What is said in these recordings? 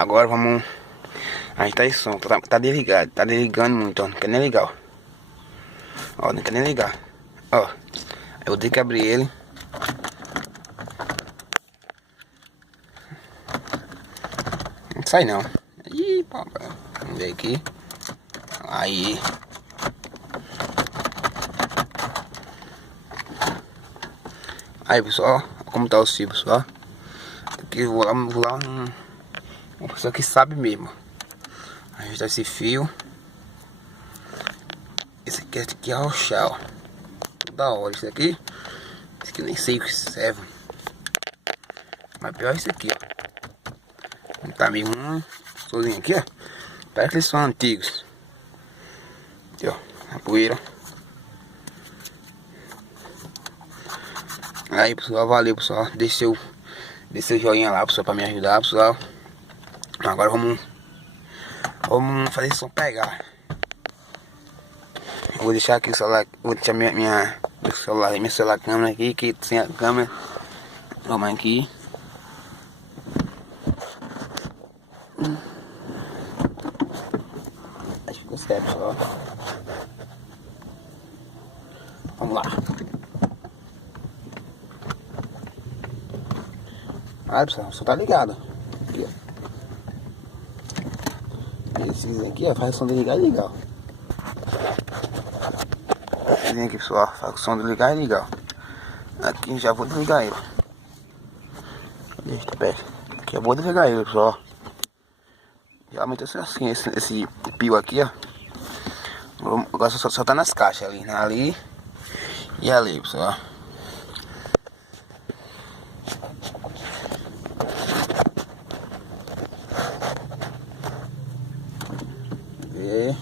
Agora vamos ajeitar esse som. Tá desligado. Tá desligando muito, ó. Não quer nem ligar, ó. Ó, não quer nem ligar. Ó. Eu vou ter que abrir ele. Não sai não. Ih, papai. Vamos ver aqui. Aí. Aí, pessoal. Como tá o fio, pessoal. Aqui eu vou lá uma pessoa que sabe mesmo. Ajustar esse fio. Esse aqui é rochar, ó. Da hora isso aqui. Esse aqui eu nem sei o que serve. Mas pior é esse aqui, ó. Tá meio sozinho aqui, ó. Parece que eles são antigos. Aqui, ó. A poeira. Aí, pessoal, valeu, pessoal. Deixa o joinha lá, pessoal, pra me ajudar, pessoal. Agora vamos fazer esse som pegar. Eu vou deixar aqui o celular, vou deixar minha celular câmera aqui, que sem a câmera. Vamos aqui. Acho que ficou certo, pessoal. Vamos lá. Ah, pessoal, o som tá ligado. Aqui, ó. Esse aqui, ó, faz o som de ligar e ligar, ó. Vem aqui, pessoal, faz o som de ligar e ligar, ó. Aqui já vou desligar ele. Deixa perto. Aqui eu vou desligar ele, pessoal. Geralmente assim, esse pio aqui, ó. Agora só tá nas caixas ali e ali, pessoal. Ver.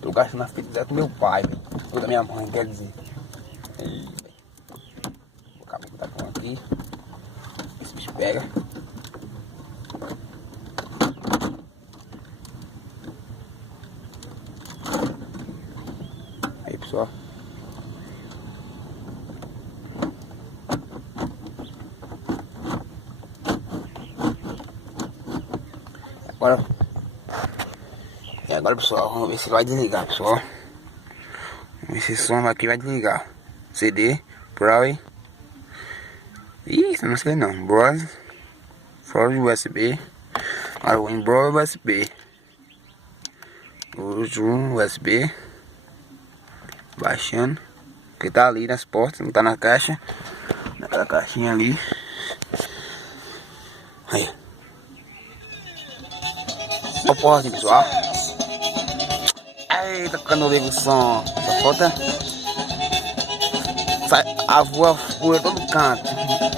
Tô gastando a fita do meu pai, velho. Ou da minha mãe, quer dizer. Aí, vou acabar de botar com aqui. Esse bicho pega. Aí, pessoal. Agora, pessoal, vamos ver se vai desligar, pessoal. Vamos ver se esse som aqui vai desligar. CD, Pro. Ih, não sei não. Browse, Browse USB. Agora vou em Browse USB. O Zoom USB. Baixando. Porque tá ali nas portas, não tá na caixa. Naquela caixinha ali. Aí. Ó o porta, pessoal. Eita, quando eu ligo o som, só falta sai a voa por todo canto,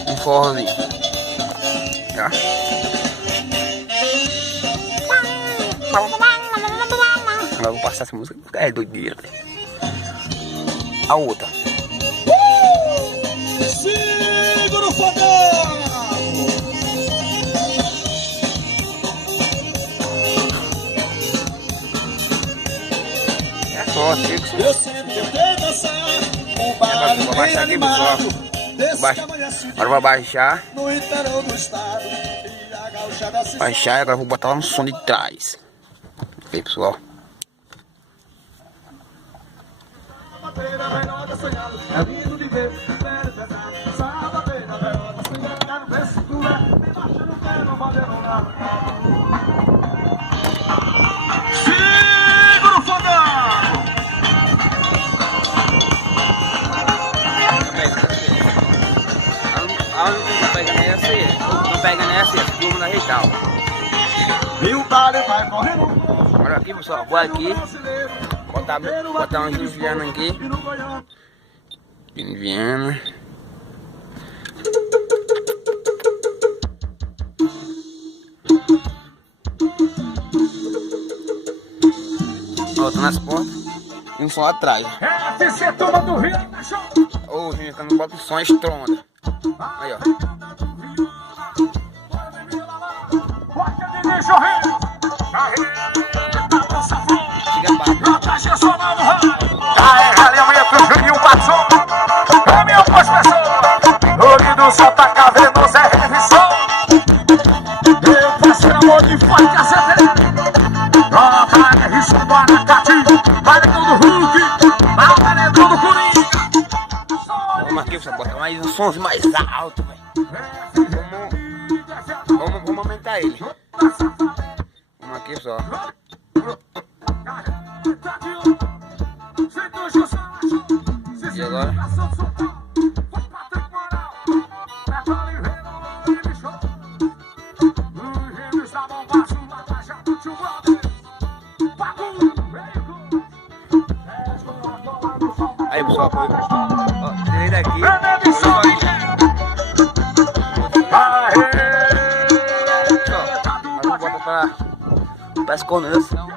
um forrozinho, tá? Agora eu vou passar essa música, é doideira. A outra. Segura o fogão! Eu sempre tentei dançar um baile vou baixar aqui, pessoal. Agora vou baixar. No interior do estado. Baixar e agora vou botar lá no som de trás. Ok, pessoal. Segura o fogão! A única que tá pegando é essa, não pega nessa, vamos ajeitar. E o baile vai correndo. Agora aqui, pessoal, vou aqui botar uma Juliana aqui. Viana. botando as portas e um som lá atrás. FC Turma do Rio, show! Ô, gente, quando bota o som, estronda. Aí, ó. Chega do Santa Cavernoso é revisão. Eu faço amor de forte acelera. Brota, é risco do Aracati. Paredão do Hulk. Paredão do Coringa. Vamos aqui, você bota mais um som mais alto, velho. Vamos aumentar ele. Vamos aqui só. E agora? Aí, pessoal, ó, tirei daqui. Agora bota pra esconder, senão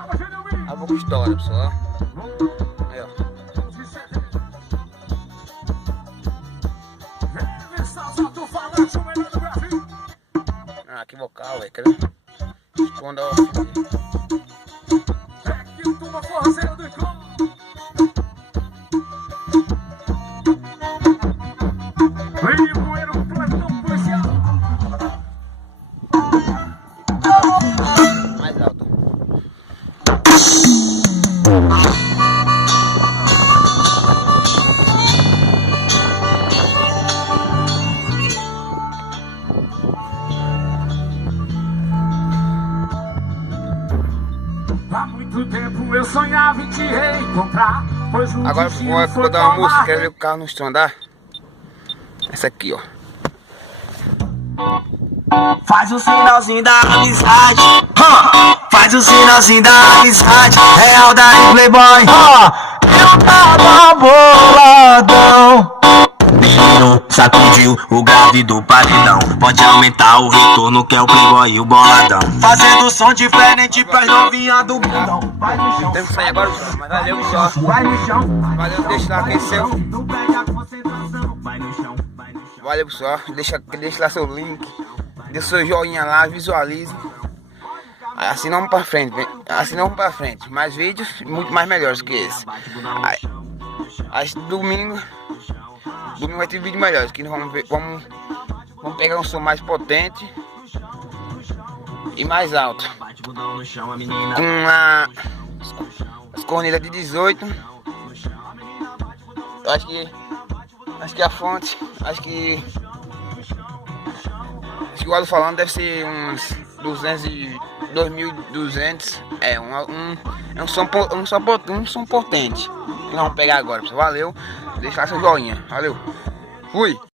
a boca estoura, pessoal. Aí, ó. Ah, que vocal, velho. Cadê? Esconda o mais alto. Há muito tempo eu sonhava em te reencontrar. Pois o agora vou dar uma música. Quer ver o carro no chão andar? Essa aqui, ó. Faz o sinalzinho da amizade, faz o sinalzinho da amizade, real da Playboy, eu tava boladão. Menino sacudiu o grave do paredão, pode aumentar o retorno que é o Playboy e o boladão. Fazendo som diferente pras novinha do bundão. Vai no chão, Tem que sair agora, pessoal, mas valeu, pessoal. vai no chão, Valeu, deixa lá aqueceu. não perde a concentração. Vai no chão, vai no chão. Valeu, pessoal. Deixa lá seu link. Dê seu joinha lá, visualize. Assim não vamos pra frente, assim não vamos pra frente. Mais vídeos, muito mais melhores que esse. Aí domingo vai ter vídeo melhores. Que vamos vamos pegar um som mais potente e mais alto. Com as cornetas de 18. Acho que a fonte, acho que o áudio falando deve ser uns 2.200. É um som potente que nós vamos pegar agora, pessoal. Valeu, deixa lá seu joinha. Valeu, fui.